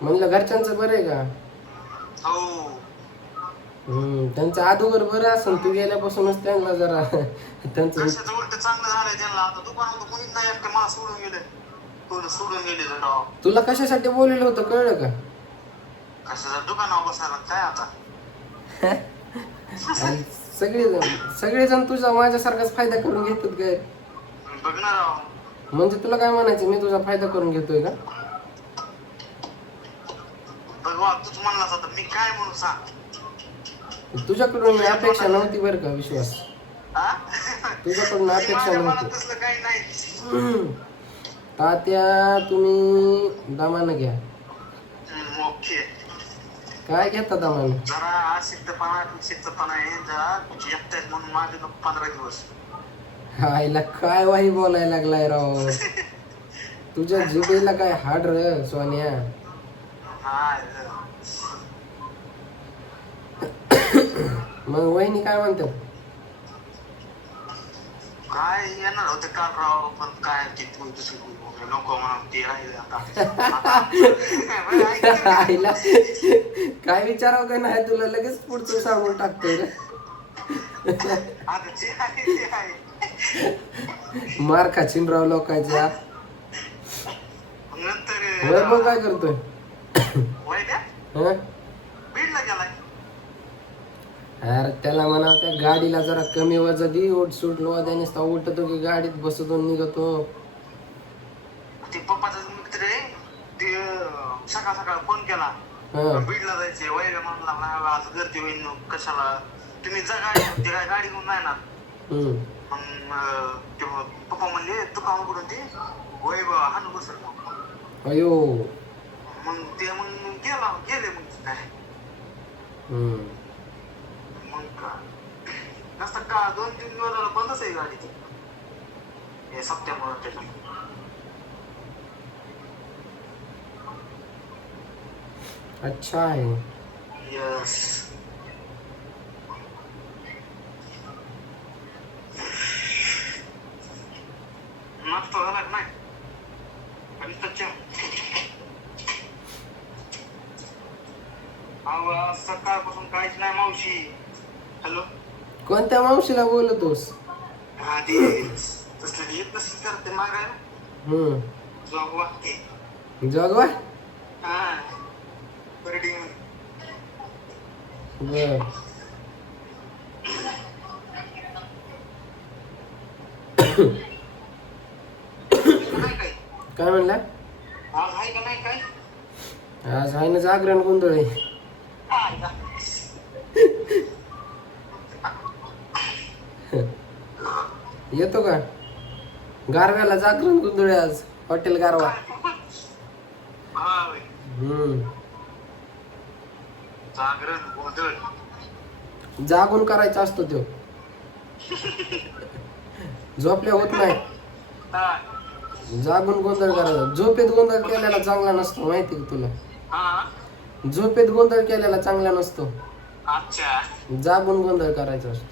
म्हणलं घरच्यांचं बरं आहे का? हो. त्यांचं अगोदर बरं असेल, तू गेल्यापासूनच त्यांना जरा त्यांचं कशाचं उलट चांगलं झालंय त्यांना. आता दुकानात कोणीच नाही, एकटे मला सोडून गेले. सोडून गेले राव. तुला कशासाठी बोललेलं होतं कळलं का? कशाचं दुकानावर बसायला काय आता. आणि सगळेजण तुझा माझ्यासारखाच फायदा करून घेतात काय? बघ ना राव. म्हणजे तुला काय म्हणायचं, मी तुझा फायदा करून घेतोय का? भगवान तूच म्हणलास, आता मी काय म्हणू सांग. तुझ्याकडून ही अपेक्षा नव्हती बरं का विश्वास. हा? तुझ्याकडून अपेक्षा माझ्या मनात नव्हती. तसलं काही नाही. तात्या तुम्ही दमानं घ्या. ओके. काय घेता दमानं? जरा अशिक्तपणा आहे जरा, एकट्यात म्हणून माझे 15 दिवस. आईला काय वाही बोलायला लागलाय राव. तुझ्या जिभेला काय हाड र सोन्या. मग वहिनी काय म्हणतात? काय येणार होते काल राव, पण काय ते नको म्हणून ते राहिले आता. आईला काय विचारावं काय नाही तुला, लगेच पुढचं सांगून टाकतोय रे. आता जे आहे ते आहे. मार खाचीन राव लोकांच्या. नंतर वैभव काय करतोय? वैद्या बीडला गेलाय. अरे त्याला म्हणा त्या गाडीला जरा कमी वजन दे, ओट सूट वाद्याने उलटतो की गाडीत बसतो निघतो. ते पप्पाचा मित्र आहे ते, सकाळ सकाळ फोन केला बीडला जायचे. वैद्य म्हणला नाही आज गर्दी होईल, कशाला तुम्ही जा गाडी. ते काय गाडी घेऊन नाही ना. मग ते पप्पा म्हणले दुकान कडून ते वैभव हाणू बसर. अयो मग ते मग गेले मग काय. मग का नसतं का 2-3 दिवस बंदच आहे गाडी ती. हे सप्टेंबर त्याच्यामुळे. अच्छा आहे. यस. नाश्ता झाला का नाही? सकाळपासून काहीच नाही मावशी. हॅलो. कोणत्या मावशीला बोलतोस? हा ते तसलं येत नसेल करते मागायला. जॉब वाटते जगवा. हा बरडी. बर काय म्हणला? आज आहे का नाही काय? आज आहे ना जागरण गोंधळ आहे. येतो का? गारव्याला जागरण गोंधळ आहे आज, हॉटेल गारवा. जागरण गोंधळ जागून करायचा असतो तो. झोपल्या होत नाही, जागून गोंधळ करायचा. झोपेत गोंधळ केलेला चांगला नसतो, माहिती का तुला? झोपेत गोंधळ केलेला चांगला नसतो. अच्छा. जागून गोंधळ करायचा असतो,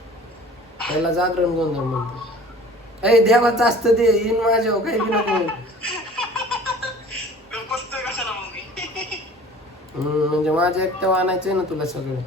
त्याला जागरण गोंधळ म्हणतो. अय देवाचं असतं ते, येईन माझ्या काही बी नको. म्हणजे माझ्या एकट्या आणायचंय ना तुला सगळं.